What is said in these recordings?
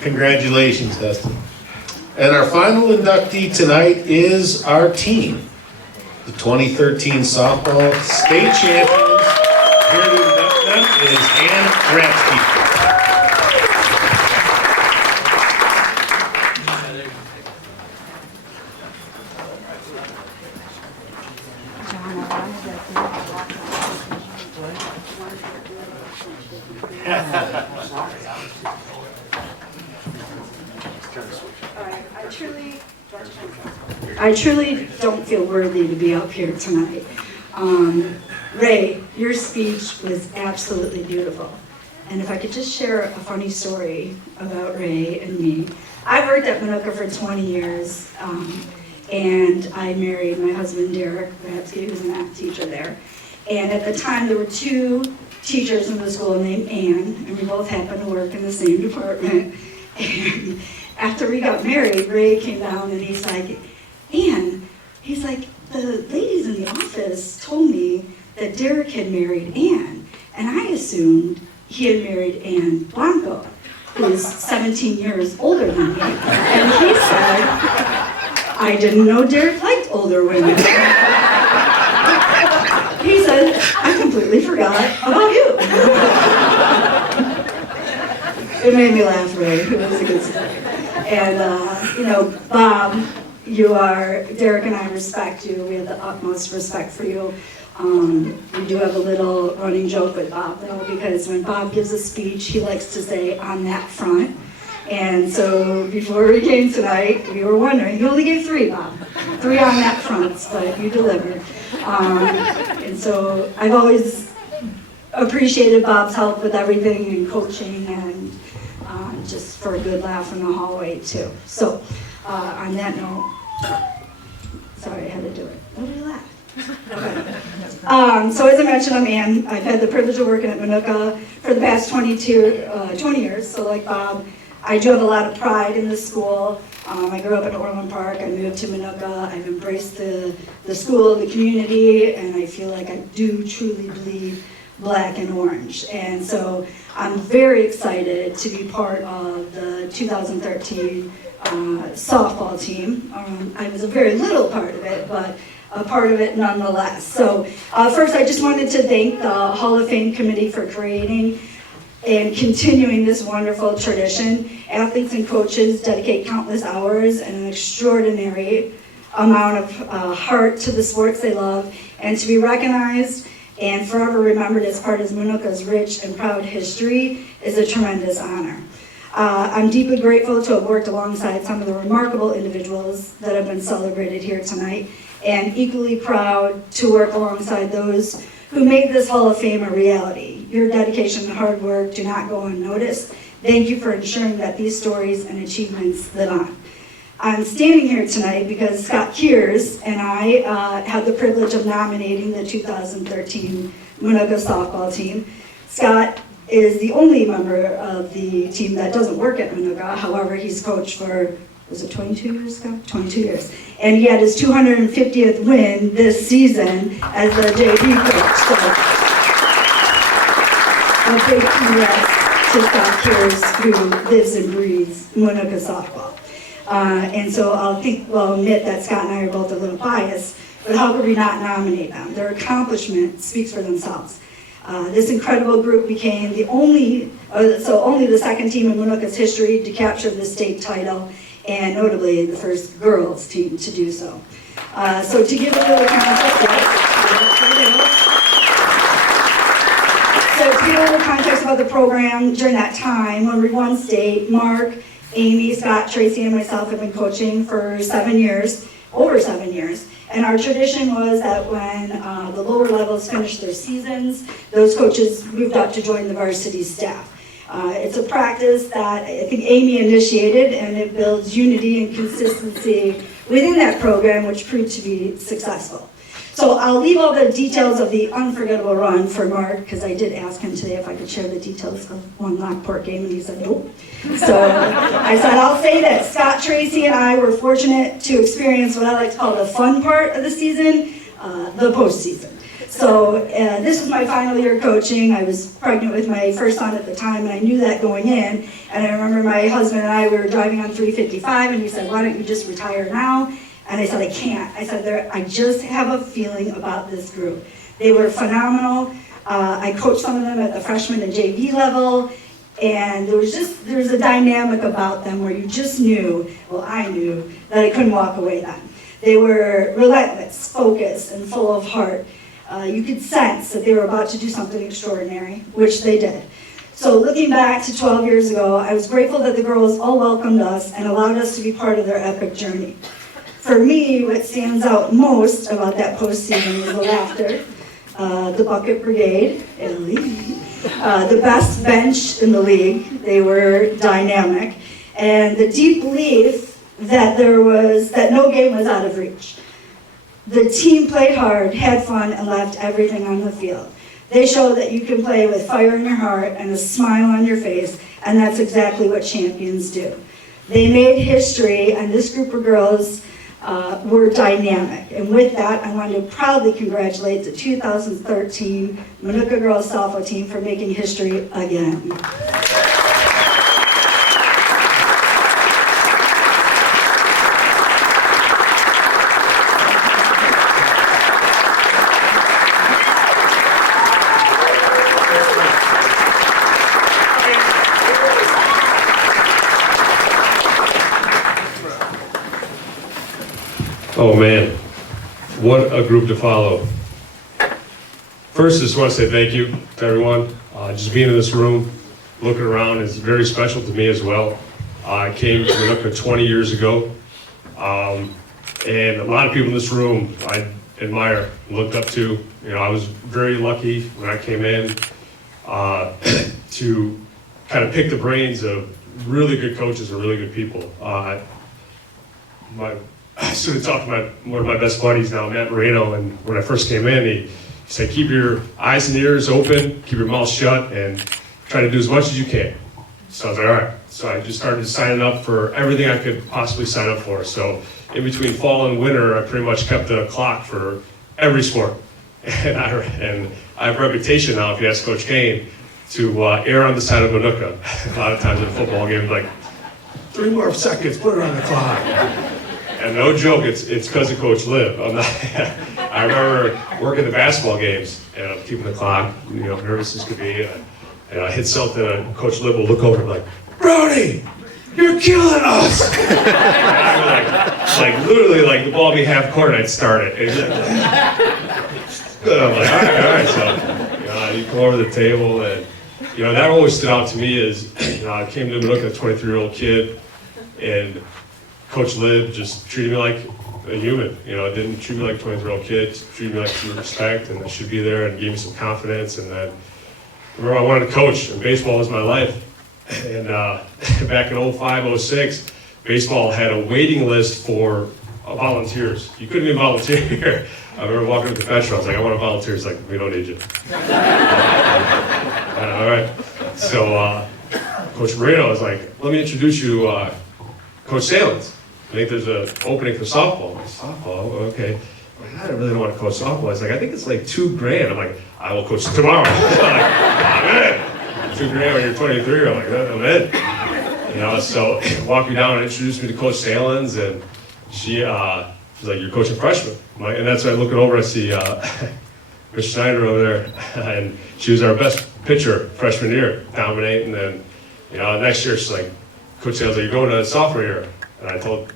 Congratulations, Dustin. And our final inductee tonight is our team, the 2013 softball state champions. Here to induct them is Ann Ratsky. I truly don't feel worthy to be up here tonight. Ray, your speech was absolutely beautiful. And if I could just share a funny story about Ray and me. I've worked at Minooka for 20 years, and I married my husband, Derek Ratsky, who's a math teacher there. And at the time, there were two teachers in the school named Ann, and we both happened to work in the same department. And after we got married, Ray came down and he's like, Ann, he's like, the ladies in the office told me that Derek had married Ann, and I assumed he had married Ann Blanco, who's 17 years older than me. And he said, I didn't know Derek liked older women. He said, I completely forgot about you. It made me laugh, Ray. It was a good story. And, Bob, Derek and I respect you. We have the utmost respect for you. We do have a little running joke with Bob, though, because when Bob gives a speech, he likes to say, on that front. And so before we came tonight, we were wondering, you only gave 3, Bob. 3 on that front, but you delivered. And so I've always appreciated Bob's help with everything and coaching and just for a good laugh in the hallway, too. So on that note, sorry, I had to do it. Nobody laughed. Okay. So as I mentioned, I'm Ann. I've had the privilege of working at Minooka for the past 20 years. So like Bob, I do have a lot of pride in the school. I grew up in Orland Park. I moved to Minooka. I've embraced the school, the community, and I feel like I do truly bleed black and orange. And so I'm very excited to be part of the 2013 softball team. I was a very little part of it, but a part of it nonetheless. So first I just wanted to thank the Hall of Fame committee for creating and continuing this wonderful tradition. Athletes and coaches dedicate countless hours and an extraordinary amount of heart to the sports they love, and to be recognized and forever remembered as part of Minooka's rich and proud history is a tremendous honor. I'm deeply grateful to have worked alongside some of the remarkable individuals that have been celebrated here tonight, and equally proud to work alongside those who made this Hall of Fame a reality. Your dedication and hard work do not go unnoticed. Thank you for ensuring that these stories and achievements live on. I'm standing here tonight because Scott Kears and I had the privilege of nominating the 2013 Minooka softball team. Scott is the only member of the team that doesn't work at Minooka. However, he's coached for, was it 22 years ago? 22 years. And he had his 250th win this season as a JV coach. So a big congrats to Scott Kears, who lives and breathes Minooka softball. And so I'll admit that Scott and I are both a little biased, but how could we not nominate them? Their accomplishment speaks for themselves. This incredible group became only the second team in Minooka's history to capture the state title, and notably the first girls team to do so. So to give a little context about the program, during that time when we won state, Mark, Amy, Scott, Tracy, and myself have been coaching for over 7 years. And our tradition was that when the lower levels finished their seasons, those coaches moved up to join the varsity staff. It's a practice that I think Amy initiated, and it builds unity and consistency within that program, which proved to be successful. So I'll leave all the details of the unforgettable run for Mark, because I did ask him today if I could share the details of one Lockport game, and he said nope. So I said, I'll say this. Scott, Tracy, and I were fortunate to experience what I like to call the fun part of the season, the postseason. So this was my final year coaching. I was pregnant with my first son at the time, and I knew that going in. And I remember my husband and I, we were driving on 355, and he said, why don't you just retire now? And I said, I can't. I said, I just have a feeling about this group. They were phenomenal. I coached some of them at the freshman and JV level, and there's a dynamic about them where you just knew, well, I knew, that I couldn't walk away then. They were relentless, focused, and full of heart. You could sense that they were about to do something extraordinary, which they did. So looking back to 12 years ago, I was grateful that the girls all welcomed us and allowed us to be part of their epic journey. For me, what stands out most about that postseason was the laughter, the bucket brigade, Italy, the best bench in the league. They were dynamic, and the deep belief that no game was out of reach. The team played hard, had fun, and left everything on the field. They showed that you can play with fire in your heart and a smile on your face, and that's exactly what champions do. They made history, and this group of girls were dynamic. And with that, I want to proudly congratulate the 2013 Minooka girls softball team for making history again. Oh man, what a group to follow. First, I just want to say thank you to everyone. Just being in this room, looking around is very special to me as well. I came to Minooka 20 years ago, and a lot of people in this room I admire, looked up to. You know, I was very lucky when I came in to kind of pick the brains of really good coaches and really good people. I sort of talked to one of my best buddies now, Matt Moreno, and when I first came in, he said, keep your eyes and ears open, keep your mouth shut, and try to do as much as you can. So I was like, all right. So I just started signing up for everything I could possibly sign up for. So in between fall and winter, I pretty much kept a clock for every sport. And I have a reputation now, if you ask Coach Kane, to err on the side of Minooka. A lot of times in a football game, like, 3 more seconds, put it on the clock. And no joke, it's because of Coach Liv. I remember working the basketball games and I'm keeping the clock, you know, nervous as could be. And I hit something and Coach Liv will look over and be like, Brody, you're killing us! And I would literally the ball be half court and I'd start it. And I'm like, all right. So, you come over to the table and, that always stood out to me is, I came to Minooka, a 23-year-old kid, and Coach Liv just treated me like a human, didn't treat me like a 23-year-old kid, treated me like true respect, and I should be there, and gave me some confidence. And then, I remember I wanted to coach, and baseball was my life. And back in 05, 06, baseball had a waiting list for volunteers. You couldn't even volunteer. I remember walking to the bench, I was like, I want to volunteer. He's like, we don't need you. All right. So Coach Moreno was like, let me introduce you, Coach Salins. I think there's an opening for softball. I'm like, softball? Okay. I'm like, I really don't want to coach softball. He's like, I think it's like $2,000. I'm like, I will coach tomorrow. I'm in. $2,000 when you're 23. I'm like, I'm in. So walked me down and introduced me to Coach Salins, and she's like, you're coaching freshmen. And that's when I look over, I see Miss Schneider over there, and she was our best pitcher freshman year, dominating. And next year she's like, Coach Salins, you're going to sophomore year. And I told,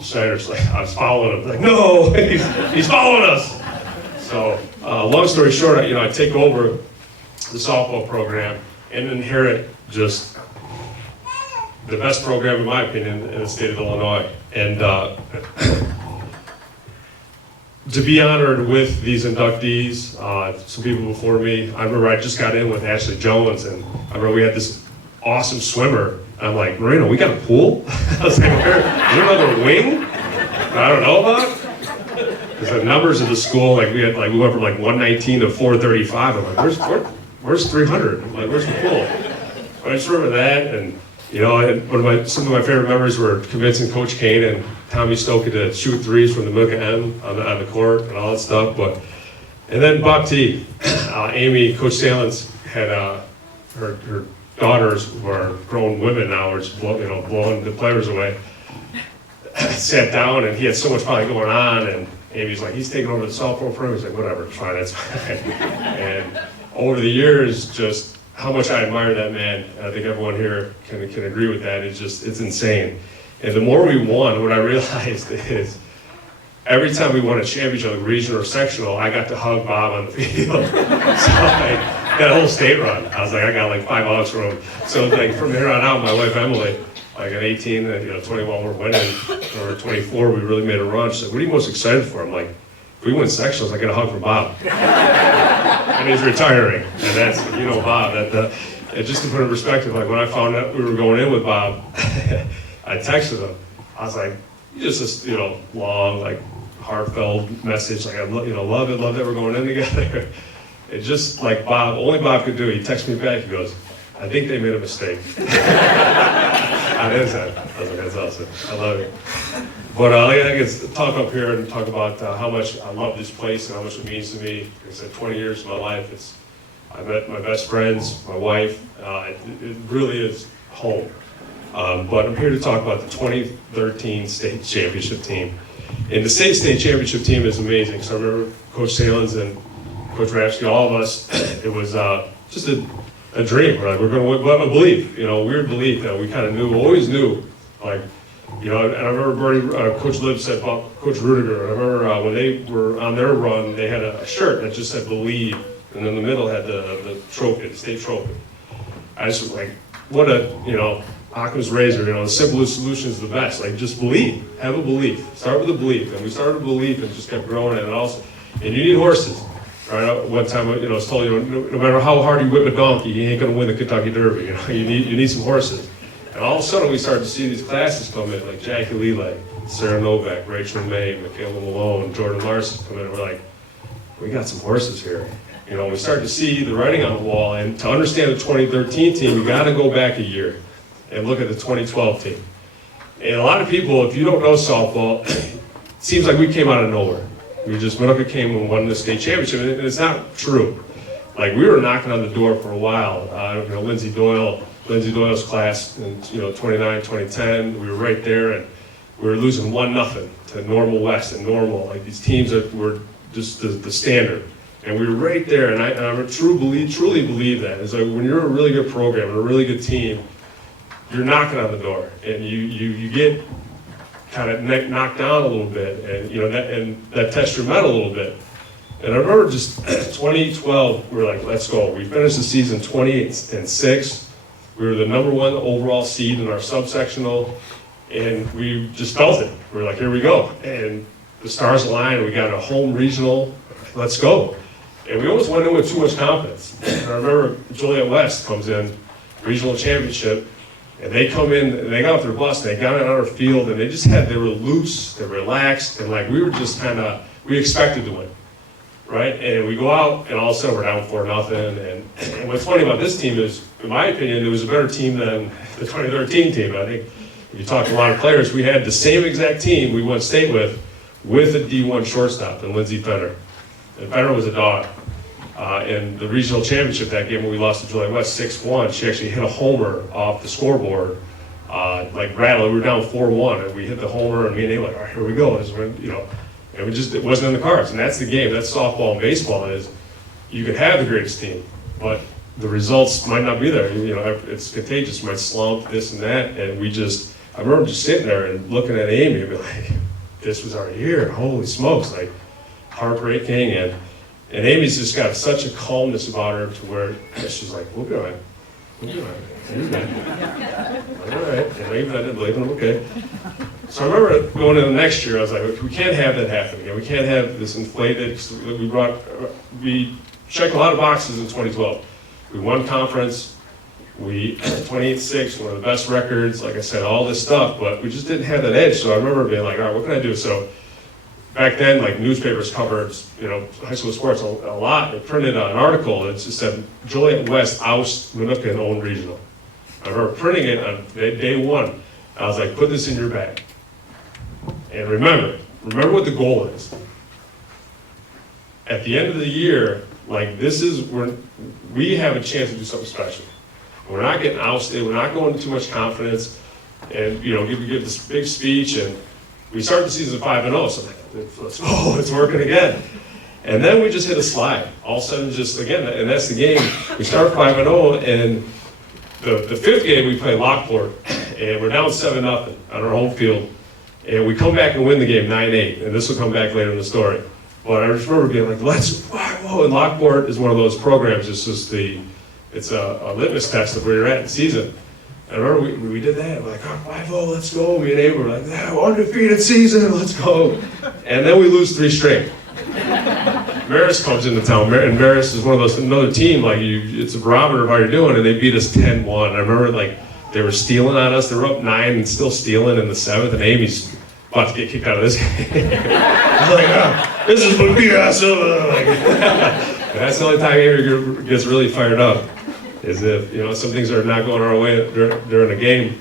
Schneider's like, I was following him. Like, no, he's following us. So, long story short, I take over the softball program and inherit just the best program, in my opinion, in the state of Illinois. And to be honored with these inductees, some people before me, I remember I just got in with Ashley Jones, and I remember we had this awesome swimmer. I'm like, Moreno, we got a pool? I was like, is there another wing that I don't know about? Because the numbers of the school, we went from 119 to 435. I'm like, where's 300? I'm like, where's the pool? So I just remember that, and some of my favorite memories were convincing Coach Kane and Tommy Stoker to shoot threes from the Minooka end on the court and all that stuff. But And then Bob T, Amy, Coach Salins had her daughters who are grown women now, are just blowing the players away. Sat down and he had so much probably going on, and Amy's like, he's taking over the softball program. He's like, whatever, it's fine, that's fine. And over the years, just how much I admire that man. I think everyone here can agree with that. It's insane. And the more we won, what I realized is every time we won a championship, like regional or sectional, I got to hug Bob on the field. So like that whole state run, I was like, I got like 5 hugs from him. So like from here on out, my wife Emily, like at 18 and 21 we're winning, or 24 we really made a run. She's like, what are you most excited for? I'm like, if we win sectionals, I get a hug from Bob. And he's retiring, and that's, Bob, and just to put it in perspective, like when I found out we were going in with Bob, I texted him. I was like, just this, long, like heartfelt message, like I love that we're going in together. It just like Bob, only Bob could do. He texted me back. He goes, I think they made a mistake. On his side, I was like, that's awesome. I love it. But I get to talk up here and talk about how much I love this place and how much it means to me. Like I said, 20 years of my life. I met my best friends, my wife. It really is home. But I'm here to talk about the 2013 state championship team. And the state championship team is amazing. So I remember Coach Salins and Coach Rapsky, all of us, it was just a dream. We're like, we're going to have a belief, weird belief that we kind of always knew. Like, and I remember Coach Liv said about Coach Rudiger. I remember when they were on their run, they had a shirt that just said believe. And in the middle had the trophy, the state trophy. I just was like, what a, Occam's razor, the simplest solution is the best. Like, just believe, have a belief. Start with a belief. And we started with a belief and just kept growing. And you need horses. Right? One time, I was told, no matter how hard you whip a donkey, you ain't gonna win the Kentucky Derby. You need some horses. And all of a sudden, we started to see these classes come in, like Jackie Lele, Sarah Novak, Rachel May, Michaela Malone, Jordan Larson come in. And we're like, we got some horses here. We started to see the writing on the wall. And to understand the 2013 team, you got to go back a year and look at the 2012 team. And a lot of people, if you don't know softball, it seems like we came out of nowhere. Minooka came and won the state championship, and it's not true. Like, we were knocking on the door for a while. Lindsay Doyle's class in 29, 2010, we were right there, and we were losing 1-0 to Normal West and Normal, like these teams that were just the standard. And we were right there, and I truly believe that. It's like when you're a really good program and a really good team, you're knocking on the door, and you get kind of knocked down a little bit, and that tests your mettle a little bit. And I remember just 2012, we were like, let's go. We finished the season 28-6. We were the #1 overall seed in our subsectional, and we just felt it. We were like, here we go. And the stars aligned, we got a home regional, let's go. And we almost went in with too much confidence. And I remember Joliet West comes in, regional championship, and they come in, and they got off their bus, and they got on our field, and they were loose, they were relaxed, and like we were just we expected to win, right? And we go out, and all of a sudden we're down 4-0. And what's funny about this team is, in my opinion, it was a better team than the 2013 team. I think if you talk to a lot of players, we had the same exact team we won state with a D1 shortstop, and Lindsey Fenner. And Fenner was a dog. In the regional championship that game when we lost to Joliet West 6-1, she actually hit a homer off the scoreboard, like rattle. We were down 4-1, and we hit the homer, and me and they were like, all right, here we go. This is when, and it wasn't in the cards. And that's the game. That's softball and baseball. Is you can have the greatest team, but the results might not be there. It's contagious. You might slump, this and that, and I remember just sitting there and looking at Amy and be like, this was our year. Holy smokes, like heartbreaking. And Amy's just got such a calmness about her to where she's like, we'll be all right. We'll be all right. We'll be all right. And I didn't believe them, okay. So I remember going into the next year, I was like, we can't have that happen again. We can't have this inflated. We checked a lot of boxes in 2012. We won conference. We 28-6, one of the best records. Like I said, all this stuff, but we just didn't have that edge. So I remember being like, all right, what can I do? So back then, like newspapers covered, high school sports a lot. They printed an article that just said Joliet West ousts Minooka in own regional. I remember printing it on day one. I was like, put this in your bag. And remember what the goal is. at the end of the year, like this is where we have a chance to do something special. We're not getting ousted, we're not going into too much confidence, and give this big speech, and we start the season 5-0, so I'm like, let's go, it's working again. And then we just hit a slide. All of a sudden, just again, and that's the game. We start 5-0, and the fifth game we play Lockport, and we're down 7-0 on our home field, and we come back and win the game 9-8, and this will come back later in the story. But I just remember being like, let's 5-0, and Lockport is one of those programs. It's just it's a litmus test of where you're at in the season. I remember we did that. We're like, 5-0, let's go. Me and Abe were like, undefeated season, let's go. And then we lose 3 straight. Marist comes into town, and Marist is one of those, another team, like it's a barometer of how you're doing, and they beat us 10-1. I remember like they were stealing on us. They were up 9 and still stealing in the 7th, and Amy's about to get kicked out of this game. I was like, this is what we are. That's the only time Amy gets really fired up, is if some things are not going our way during a game.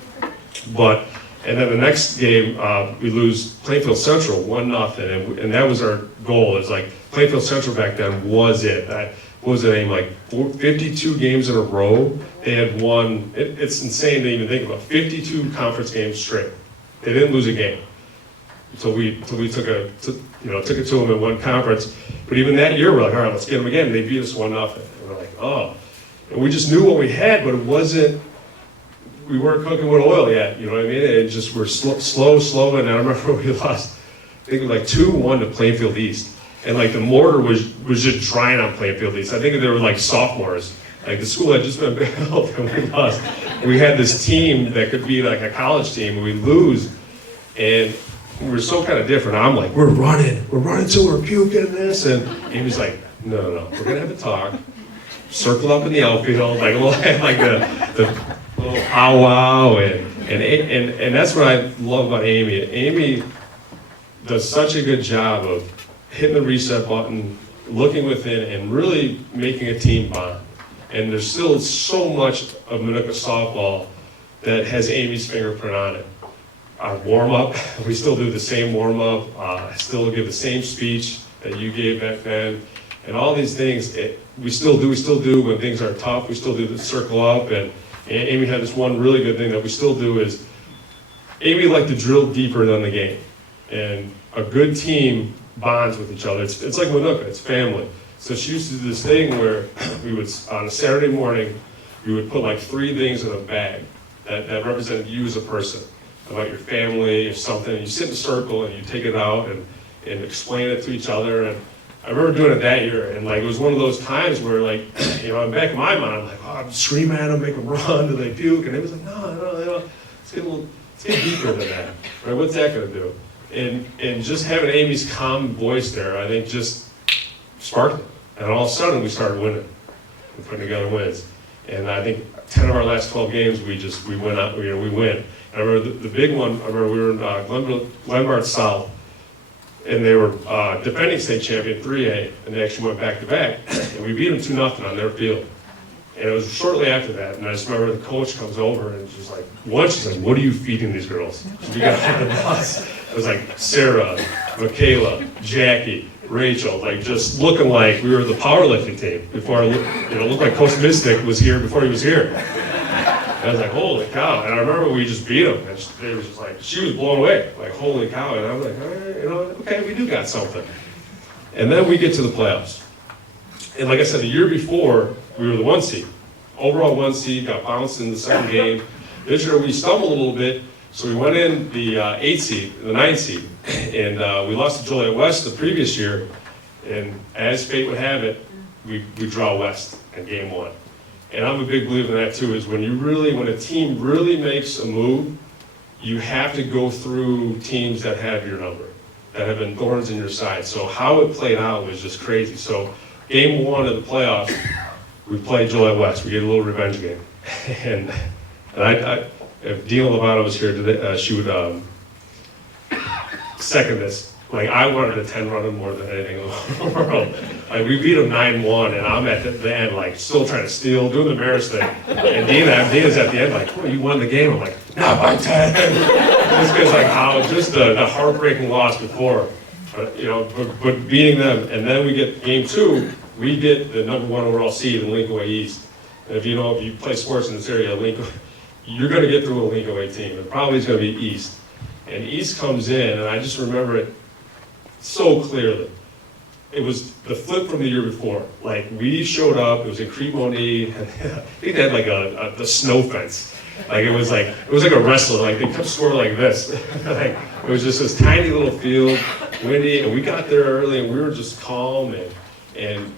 And then the next game, we lose Plainfield Central 1-0, and that was our goal. It's like Plainfield Central back then was it. What was the name? Like 52 games in a row. They had won. It's insane to even think about 52 conference games straight. They didn't lose a game until we took it to them in one conference. But even that year, we're like, all right, let's get them again. They beat us 1-0, and we're like, oh. And we just knew what we had, but it wasn't. We weren't cooking with oil yet, you know what I mean? It just we're slow, and I remember we lost, I think it was like 2-1 to Plainfield East, and like the mortar was just drying on Plainfield East. I think they were like sophomores, like the school had just been built, and we lost. We had this team that could be like a college team, and we lose, and we were so kind of different. I'm like, we're running till we're puking this, and he was like, no, we're gonna have a talk, circle up in the outfield, like the little powwow, and that's what I love about Amy. Amy does such a good job of hitting the reset button, looking within, and really making a team bond. And there's still so much of Minooka softball that has Amy's fingerprint on it. Our warm-up, we still do the same warm-up. I still give the same speech that you gave back then. And all these things, we still do when things are tough. We still do the circle up, and Amy had this one really good thing that we still do is, Amy liked to drill deeper than the game. And a good team bonds with each other. It's like Minooka, it's family. So she used to do this thing where we would, on a Saturday morning, we would put like 3 things in a bag that represented you as a person, about your family or something. And you sit in a circle and you take it out and explain it to each other. And I remember doing it that year, and like it was one of those times where like, in back in my mind, I'm like, I'm screaming at them, make them run, do they puke? And it was like, no, let's get deeper than that, right? What's that gonna do? And just having Amy's calm voice there, I think just sparked it. And all of a sudden we started winning and putting together wins. And I think 10 of our last 12 games, we went out, we win. And I remember the big one, I remember we were in Glenbard South, and they were defending state champion 3A, and they actually went back-to-back, and we beat them 2-0 on their field. And it was shortly after that, and I just remember the coach comes over, and she's like, she's like, what are you feeding these girls? We got on the bus. It was like Sarah, Michaela, Jackie, Rachel, like just looking like we were the powerlifting team before looked like Coach Mystic was here before he was here. And I was like, holy cow. And I remember we just beat them. And they was just like, she was blown away, like, holy cow. And I was like, all right, okay, we do got something. And then we get to the playoffs. And like I said, the year before, we were the 1 seed. Overall 1 seed, got bounced in the second game. This year we stumbled a little bit, so we went in the 8 seed, the 9 seed. And we lost to Joliet West the previous year. And as fate would have it, we draw West in game 1. And I'm a big believer in that too, is when a team really makes a move, you have to go through teams that have your number, that have been thorns in your side. So how it played out was just crazy. So game 1 of the playoffs, we played Joliet West. We get a little revenge game. and if Dean Lovato was here today, she would second this. Like, I wanted a 10 runner more than anything in the world. Like, we beat them 9-1, and I'm at the end, like, still trying to steal, doing the Maris thing. And Dina's at the end, like, oh, you won the game. I'm like, not by 10. This guy's like, how, just the heartbreaking loss before. But, but beating them, and then we get game 2, we get the #1 overall seed in Lincoln Way East. And if you play sports in this area, Lincoln, you're gonna get through a Lincoln Way team. It probably is gonna be East. And East comes in, and I just remember it so clearly. It was the flip from the year before. Like, we showed up, it was in Crete-Monee, I think they had like a snow fence. Like, it was like a wrestler, like they kept scoring like this. Like, it was just this tiny little field, windy, and we got there early, and we were just calm and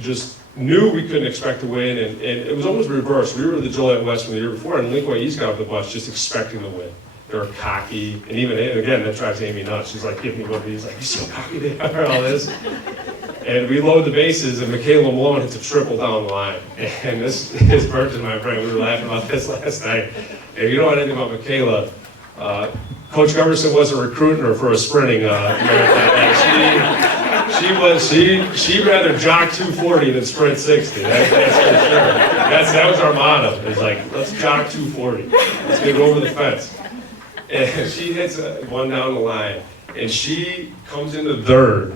just knew we couldn't expect to win, and it was almost reversed. We were the Joliet West from the year before, and Lincoln Way East got off the bus just expecting to win. They were cocky, and again, that drives Amy nuts. She's like, give me one of these, like, you see how cocky they are, all this. And we load the bases, and Michaela Malone hits a triple down the line. And this is burnt in my brain. We were laughing about this last night. And you know what I think about Michaela? Coach Everson wasn't recruiting her for a sprinting marathon. She'd rather jog 240 than sprint 60. That's for sure. That was our motto. It's like, let's jog 240. Let's get over the fence. And she hits one down the line, and she comes into third.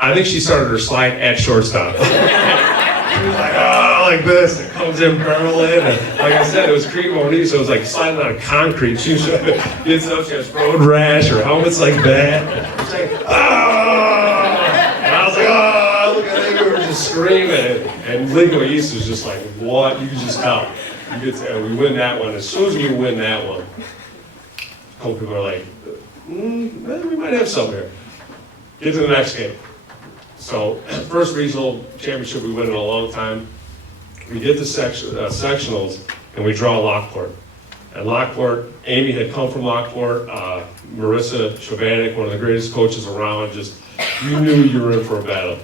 I think she started her slide at shortstop. She was like, oh, like this. It comes in barreling. And like I said, it was Crete-Monee, so it was like sliding on concrete. She gets up, she has road rash, her helmet's like that. She's like, oh! And I was like, oh, look at it. We were just screaming. And Lincoln Way East was just like, what? You can just tell. We win that one. As soon as we win that one, a couple people are like, we might have something here. Get to the next game. So, first regional championship we win in a long time. We get to sectionals, and we draw Lockport. And Lockport, Amy had come from Lockport, Marissa Shovanik, one of the greatest coaches around, just, you knew you were in for a battle.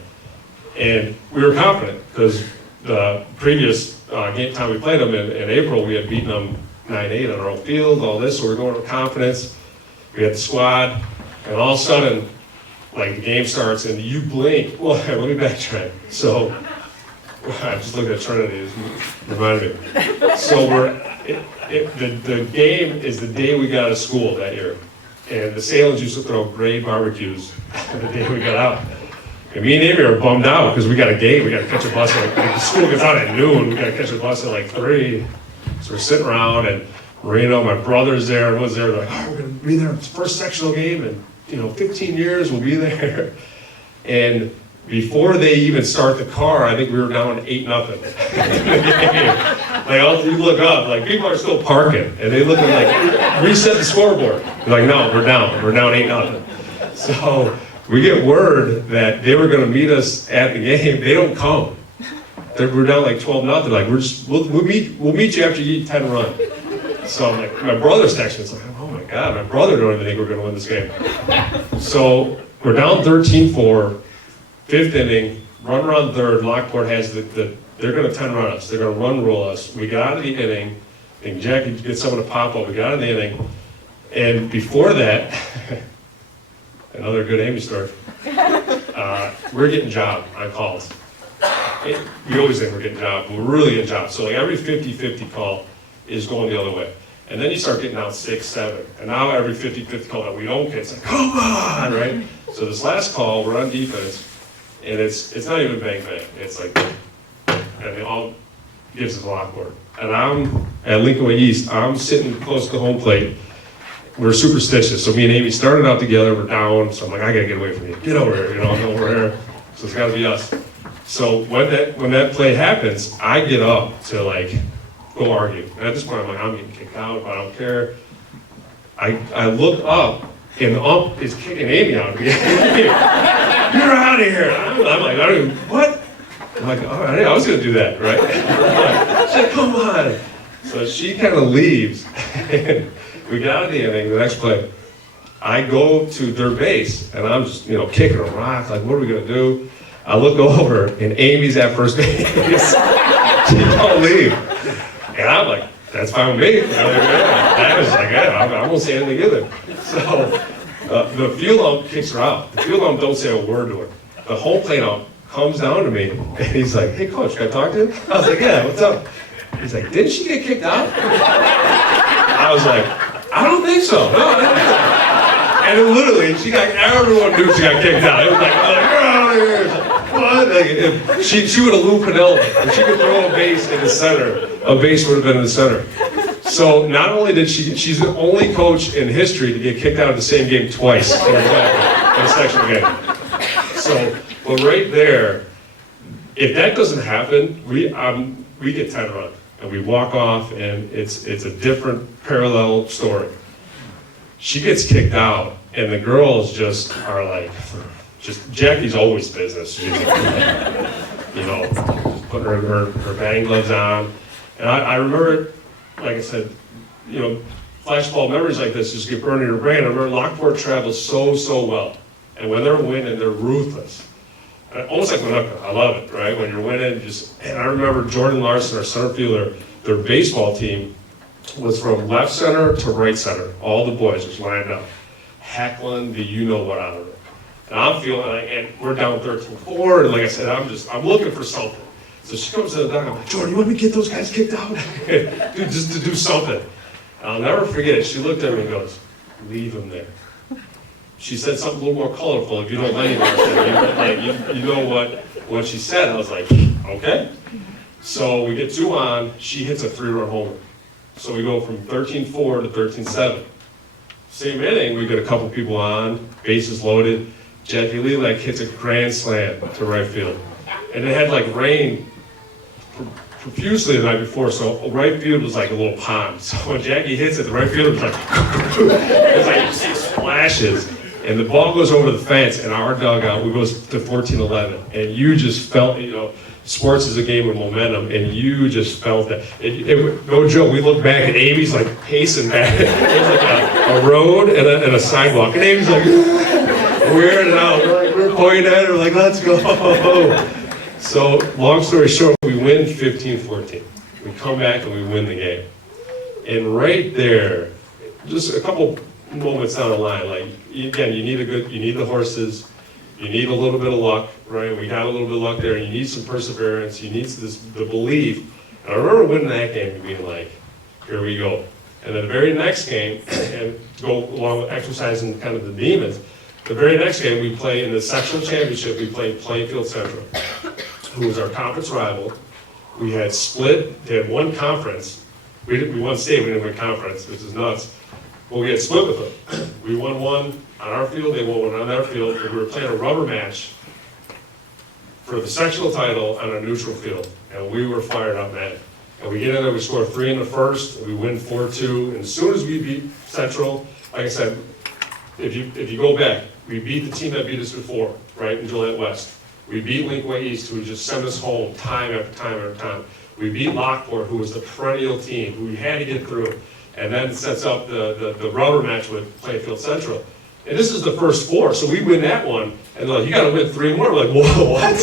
And we were confident, because the previous game time we played them in April, we had beaten them 9-8 on our own field, all this, so we're going with confidence. We had the squad, and all of a sudden, like, the game starts and you blink. Well, let me backtrack. So, I just looked at Trinity, it reminded me. So the game is the day we got out of school that year. And the Salins used to throw great barbecues the day we got out. And me and Amy are bummed out because we got a game, we got to catch a bus like the school gets out at noon, we got to catch a bus at like 3. So we're sitting around, and Marino, my brother's there, was there, like, oh, we're gonna be there, it's the first sectional game, and 15 years we'll be there. And before they even start the car, I think we were down 8-0. Like, you look up, like, people are still parking, and they look at, like, reset the scoreboard. They're like, no, we're down 8-0. So we get word that they were gonna meet us at the game. They don't come. We're down like 12-0. Like, we'll meet you after you eat 10 run. So I'm like, my brother's texting me. It's like, oh my God, my brother don't even think we're gonna win this game. So we're down 13-4, 5th inning, run around third. Lockport has they're gonna 10 run us. They're gonna run roll us. We got out of the inning, and Jackie gets someone to pop up. We got out of the inning, and before that, another good Amy story. We're getting job on calls. We always think we're getting job, but we're really getting job. So like every 50-50 call is going the other way. And then you start getting down 6-7. And now every 50-50 call that we don't get, it's like, come on, right? So this last call, we're on defense, and it's not even bang bang. It's like, and it all gives us a Lockport. And I'm at Lincoln Way East, I'm sitting close to the home plate. We're superstitious. So me and Amy started out together, we're down, so I'm like, I gotta get away from you. Get over here, I'm over here. So it's gotta be us. So when that play happens, I get up to like go argue. And at this point, I'm like, I'm getting kicked out, but I don't care. I look up, and the ump is kicking Amy out. You're out of here. I'm like, I don't even, what? I'm like, all right, I was gonna do that, right? She's like, come on. So she kind of leaves. We got out of the inning, the next play. I go to their base, and I'm just, kicking a rock, like, what are we gonna do? I look over, and Amy's at first base. She don't leave. And I'm like, that's fine with me. That was like, I won't say anything either. So the field ump kicks her out. The field ump don't say a word to her. The whole plate ump comes down to me, and he's like, hey, coach, can I talk to you? I was like, yeah, what's up? He's like, didn't she get kicked out? I was like, I don't think so. No, I didn't think so. And then literally, everyone knew she got kicked out. It was like, oh, you're out of here. What? Like, if she would have Lou Pinella. If she could throw a base in the center, a base would have been in the center. So not only did she's the only coach in history to get kicked out of the same game twice in a sectional game. So, but right there, if that doesn't happen, we get 10 run and we walk off, and it's a different parallel story. She gets kicked out, and the girls just are like, Jackie's always business. She's, you know, putting her batting gloves on, and I remember, like I said, you know, flashbulb memories like this just get burned in your brain. I remember Lockport travels so well, and when they're winning, they're ruthless. Almost like Minooka. I love it, right? When you're winning, and I remember Jordan Larson, our center fielder, their baseball team was from left center to right center. All the boys just lined up, heckling the you-know-what out of it. And I'm feeling like, and we're down 13-4, and like I said, I'm looking for something. So she comes to the dugout, I'm like, Jordan, you want me to get those guys kicked out? Dude, just to do something. And I'll never forget it. She looked at me and goes, leave them there. She said something a little more colorful. If you don't like it, you know what she said. I was like, okay. So we get 2 on. She hits a 3-run homer. So we go from 13-4 to 13-7. Same inning, we get a couple people on, bases loaded. Jackie Lee hits a grand slam to right field. And it had rain profusely the night before, so right field was like a little pond. So when Jackie hits it, the right field was like, it's like you see splashes. And the ball goes over the fence, and our dugout, we goes to 14-11. And you just felt, you know, sports is a game of momentum, and you just felt that. No joke, we looked back, and Amy's pacing back. There's a road and a sidewalk. And Amy's weirded out. We're pointing at her, let's go. So, long story short, we win 15-14. We come back and we win the game. And right there, just a couple moments down the line, again, you need the horses, you need a little bit of luck, right? We got a little bit of luck there, and you need some perseverance, you need the belief. And I remember winning that game and being like, here we go. And then the very next game, and to go along with exercising kind of the demons, the very next game we play in the sectional championship, we played Plainfield Central, who was our conference rival. We had split, they had one conference. We won state, we didn't win conference, which is nuts. Well, we had split with them. We won one on our field, they won one on their field, and we were playing a rubber match for the sectional title on a neutral field. And we were fired up, man. And we get in there, we score 3 in the first, and we win 4-2. And as soon as we beat Central, like I said, if you go back, we beat the team that beat us before, right, in Gillette West. We beat Linkway East, who just sent us home time after time after time. We beat Lockport, who was the perennial team, who we had to get through. And then sets up the rubber match with Plainfield Central. And this is the first 4, so we win that one, and they're like, you gotta win 3 more. We're like, whoa, what?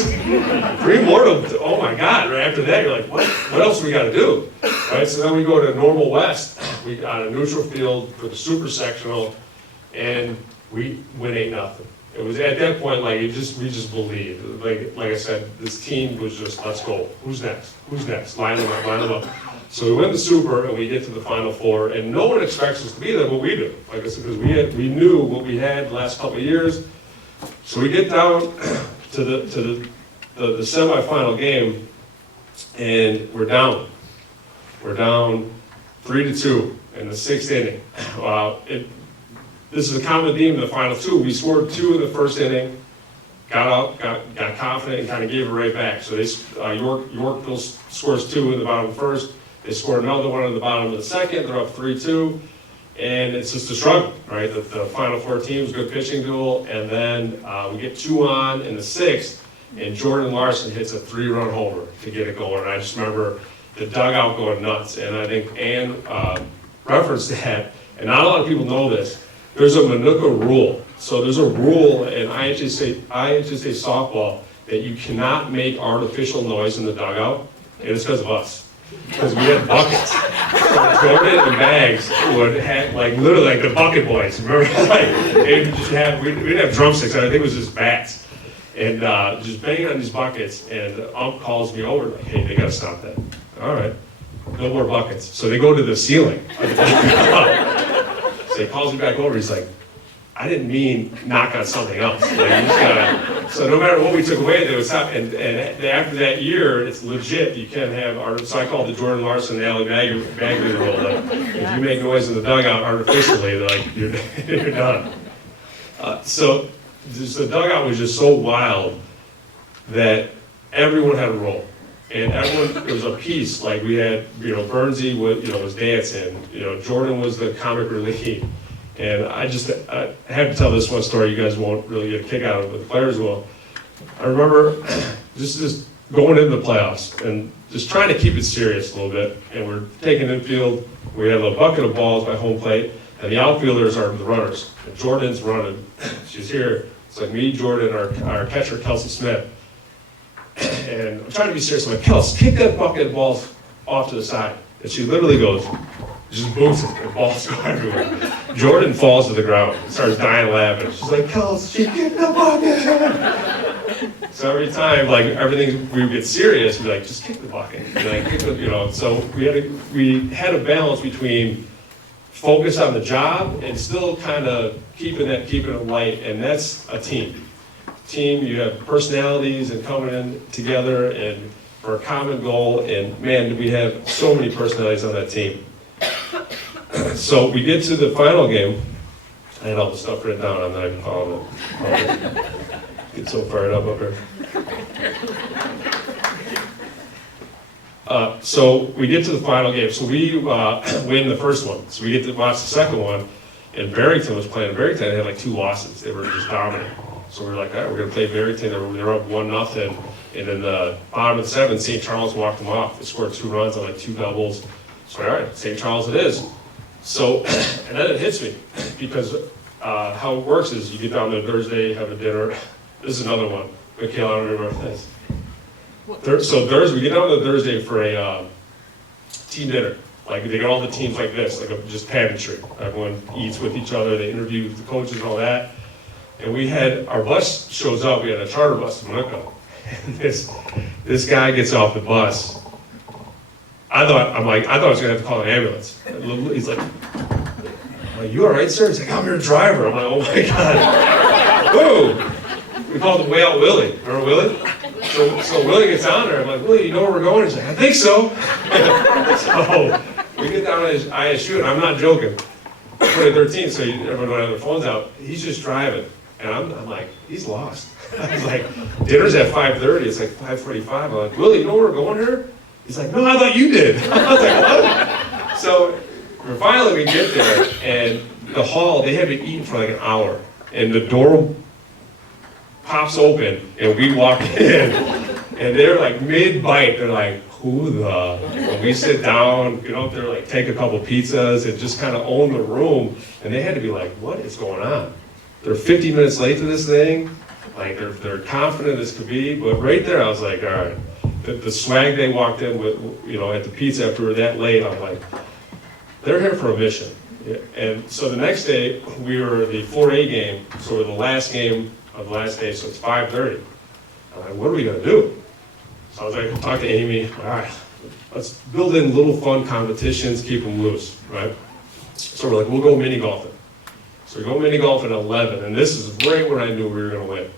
3 more? Oh my God, right after that, you're like, what else we gotta do? Right, so then we go to Normal West, we on a neutral field for the super sectional, and we win 8-0. It was at that point, we just believed. Like I said, this team was just, let's go. Who's next? Line them up. So we win the Super, and we get to the Final Four, and no one expects us to be there, but we do. Like I said, because we knew what we had the last couple of years. So we get down to the semifinal game, and we're down. We're down 3-2 in the 6th inning. This is a common theme in the final 2. We scored 2 in the first inning, got out, got confident, and kind of gave it right back. So Yorkville scores 2 in the bottom of the first. They score another one in the bottom of the second. They're up 3-2, and it's just a struggle, right? The Final 4 teams, good pitching duel, and then we get 2 on in the 6th, and Jordan Larson hits a 3-run homer to get it going. And I just remember the dugout going nuts, and I think Ann referenced that, and not a lot of people know this. There's a Minooka rule. So there's a rule in IHSA softball that you cannot make artificial noise in the dugout, and it's because of us. Because we had buckets. So Jordan and Bags would have, literally the bucket boys. Remember? We didn't have drumsticks, I think it was just bats. And just banging on these buckets, and the ump calls me over, hey, they gotta stop that. All right, no more buckets. So they go to the ceiling. So he calls me back over, he's like, I didn't mean knock on something else. Like, you just gotta, so no matter what we took away, they would stop. And after that year, it's legit. You can't have so I call it the Jordan Larson and Allie Bagley rule. Like, if you make noise in the dugout artificially, they're like, you're done. So the dugout was just so wild that everyone had a role. And everyone, there was a piece, like we had, Bernsey was dancing, Jordan was the comic relief. And I have to tell this one story, you guys won't really get a kick out of it, but the players will. I remember just going into the playoffs and just trying to keep it serious a little bit. And we're taking infield, we have a bucket of balls by home plate, and the outfielders are the runners. And Jordan's running, she's here. It's like me, Jordan, our catcher, Kelsey Smith. And I'm trying to be serious. I'm like, Kels, kick that bucket of balls off to the side. And she literally goes, just boots it, and balls go everywhere. Jordan falls to the ground and starts dying laughing. She's like, Kels, she kicked the bucket. So every time, like, everything, we would get serious, we'd be like, just kick the bucket. And like, kick the, so we had a balance between focus on the job and still kind of keeping it light, and that's a team. You have personalities and coming in together and for a common goal, and man, we have so many personalities on that team. So we get to the final game. I had all the stuff written down, I'm not even following it. Get so fired up here. So we get to the final game. So we win the first one. So we get to watch the second one, and Barrington was playing. Barrington had like 2 losses. They were just dominant. So we were like, all right, we're going to play Barrington. They were up 1-0. And in the bottom of the 7th, St. Charles walked them off. They scored 2 runs on like 2 doubles. So all right, St. Charles it is. So, and then it hits me because how it works is you get down there Thursday, have a dinner. This is another one. Mikhail, I don't remember this. So Thursday, we get down there Thursday for a team dinner. Like they got all the teams like this, like just pageantry. Everyone eats with each other. They interview the coaches and all that. And we had, our bus shows up. We had a charter bus to Minooka. And this guy gets off the bus. I thought I was gonna have to call an ambulance. He's like, you all right, sir? He's like, I'm your driver. I'm like, oh my God. Whoa! We called him Way Out Willie. Remember Willie? So Willie gets on there. I'm like, Willie, you know where we're going? He's like, I think so. So we get down on his ISU, and I'm not joking. 2013, so everyone would have their phones out. He's just driving, and I'm like, he's lost. I was like, dinner's at 5:30. It's like 5:45. I'm like, Willie, you know where we're going here? He's like, no, I thought you did. I was like, what? So finally we get there, and the hall, they had been eating for like an hour, and the door pops open, and we walk in, and they're like mid-bite. They're like, who the? And we sit down, get up there, like take a couple pizzas, and just kind of own the room. And they had to be like, what is going on? They're 50 minutes late to this thing. Like they're confident as could be, but right there I was like, all right. The swag they walked in with, at the pizza after we were that late, I'm like, they're here for a mission. And so the next day, we were the 4A game, so we're the last game of the last day, so it's 5:30. I'm like, what are we gonna do? So I was like, talk to Amy, all right, let's build in little fun competitions, keep them loose, right? So we're like, we'll go mini golfing. So we go mini golfing at 11, and this is right when I knew we were gonna win.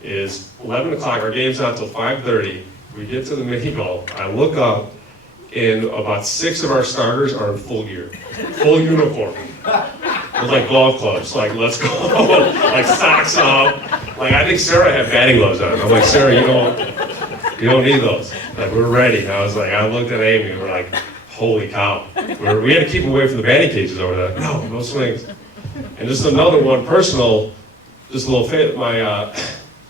Is 11 o'clock, our game's not till 5:30. We get to the mini golf, I look up, and about 6 of our starters are in full gear, full uniform, with like golf clubs, like let's go, like socks up. Like I think Sarah had batting gloves on. I'm like, Sarah, you don't need those. Like we're ready. And I looked at Amy, and we're like, holy cow. We had to keep away from the batting cages over there. No swings. And just another one, personal, just a little fit,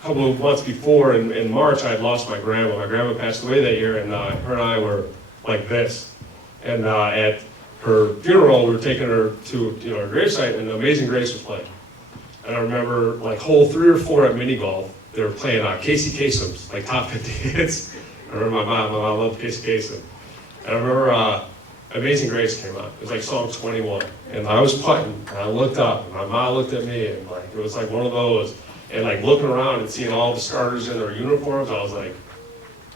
couple of months before, in March, I had lost my grandma. My grandma passed away that year, and her and I were like this. And at her funeral, we were taking her to her gravesite, and Amazing Grace was playing. And I remember like hole 3 or 4 at mini golf, they were playing Casey Kasem's, like top 50 hits. I remember my mom loved Casey Kasem. And I remember Amazing Grace came on. It was like song 21. And I was putting, and I looked up, and my mom looked at me, and like it was like one of those. And like looking around and seeing all the starters in their uniforms, I was like,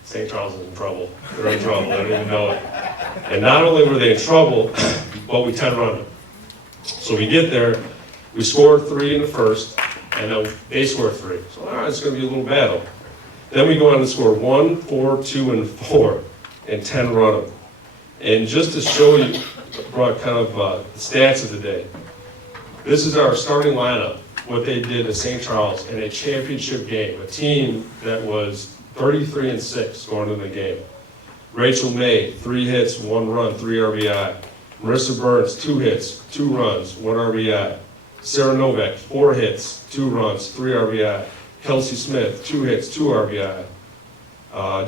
St. Charles is in trouble. They're in trouble, I didn't even know it. And not only were they in trouble, but we 10-run them. So we get there, We scored 3 in the first, and then they scored 3. So, all right, it's going to be a little battle. Then we go on to score 1, 4, 2, and 4, and 10 run them. And just to show you, brought kind of the stats of the day. This is our starting lineup, what they did at St. Charles in a championship game, a team that was 33-6 going into the game. Rachel May, 3 hits, 1 run, 3 RBI. Marissa Burns, 2 hits, 2 runs, 1 RBI. Sarah Novak, 4 hits, 2 runs, 3 RBI. Kelsey Smith, 2 hits, 2 RBI.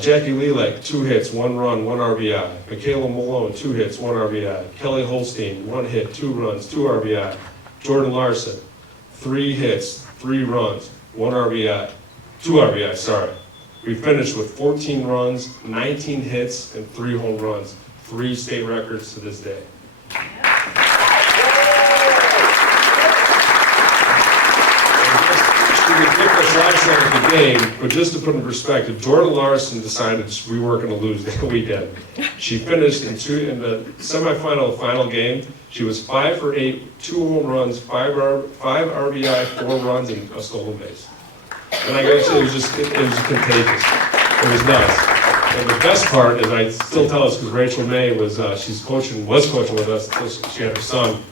Jackie Lelek, 2 hits, 1 run, 1 RBI. Michaela Malone, 2 hits, 1 RBI. Kelly Holstein, 1 hit, 2 runs, 2 RBI. Jordan Larson, 3 hits, 3 runs, 1 RBI, 2 RBI, sorry. We finished with 14 runs, 19 hits, and 3 home runs. 3 state records to this day. We picked us last night of the game, but just to put in perspective, Jordan Larson decided we weren't going to lose that weekend. She finished in the semifinal final game. She was 5 for 8, 2 home runs, 5 RBI, 4 runs, and a stolen base. And I gotta say, it was contagious. It was nuts. And the best part is, I still tell us, because Rachel May was coaching with us until she had her son.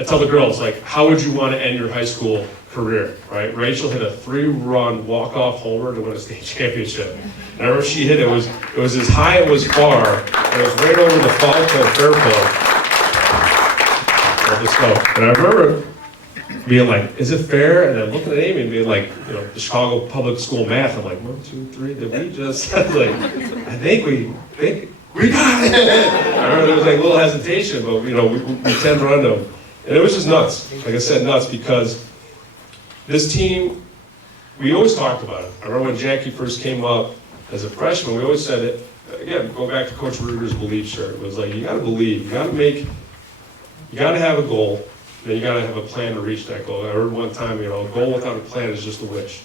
I tell the girls, like, how would you want to end your high school career, right? Rachel hit a 3-run walk-off homer to win a state championship. And I remember she hit it was as high it was far, and it was right over the Falco Fairfield. And I remember being like, is it fair? And then looking at Amy and being like, the Chicago public school math. I'm like, 1, 2, 3, did we just, like, I think we got it. I remember there was like a little hesitation, but we 10-run them. And it was just nuts. Like I said, nuts, because this team, we always talked about it. I remember when Jackie first came up as a freshman, we always said it, again, go back to Coach Ruger's belief shirt. It was like, you gotta believe, you gotta have a goal, then you gotta have a plan to reach that goal. I heard one time, a goal without a plan is just a wish.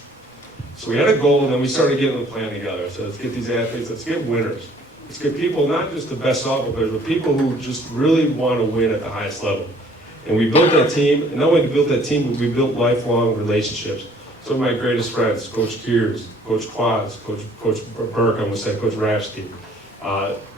So we had a goal, and then we started getting the plan together. So let's get these athletes, let's get winners. Let's get people, not just the best softball players, but people who just really want to win at the highest level. And we built that team, and not only built that team, but we built lifelong relationships. Some of my greatest friends, Coach Kears, Coach Quads, Coach Burke, I'm gonna say Coach Rafsky.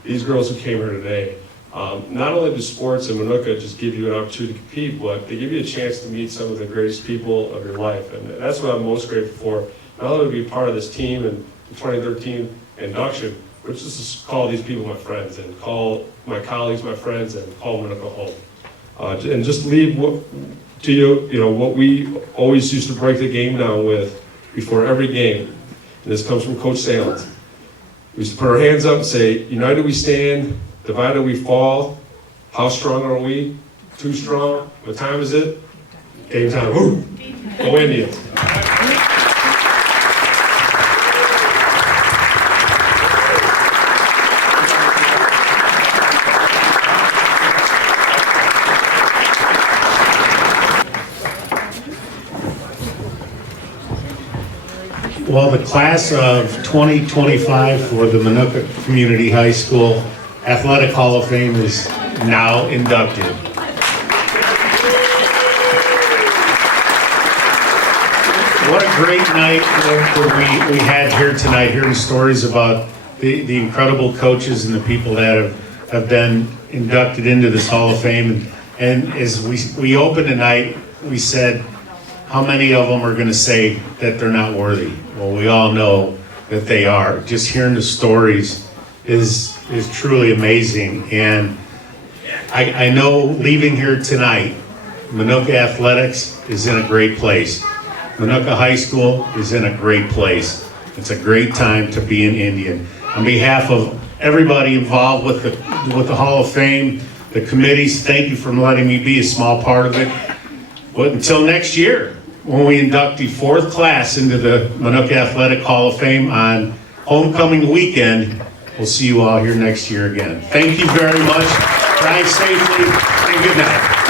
These girls who came here today, not only do sports and Minooka just give you an opportunity to compete, but they give you a chance to meet some of the greatest people of your life. And that's what I'm most grateful for, not only to be part of this team and the 2013 induction, but just to call these people my friends, and call my colleagues my friends, and call Minooka home. And just leave to you, what we always used to break the game down with before every game. And this comes from Coach Salins. We used to put our hands up and say, united we stand, divided we fall. How strong are we? Too strong? What time is it? Game time. Woo! Go Indians. Well, the class of 2025 for the Minooka Community High School Athletic Hall of Fame is now inducted. What a great night that we had here tonight, hearing stories about the incredible coaches and the people that have been inducted into this Hall of Fame. And as we opened tonight, we said, how many of them are going to say that they're not worthy? Well, we all know that they are. Just hearing the stories is truly amazing. And I know leaving here tonight, Minooka Athletics is in a great place. Minooka High School is in a great place. It's a great time to be an Indian. On behalf of everybody involved with the Hall of Fame, the committees, thank you for letting me be a small part of it. But until next year, when we induct the 4th class into the Minooka Athletic Hall of Fame on homecoming weekend, we'll see you all here next year again. Thank you very much. Drive safely and good night.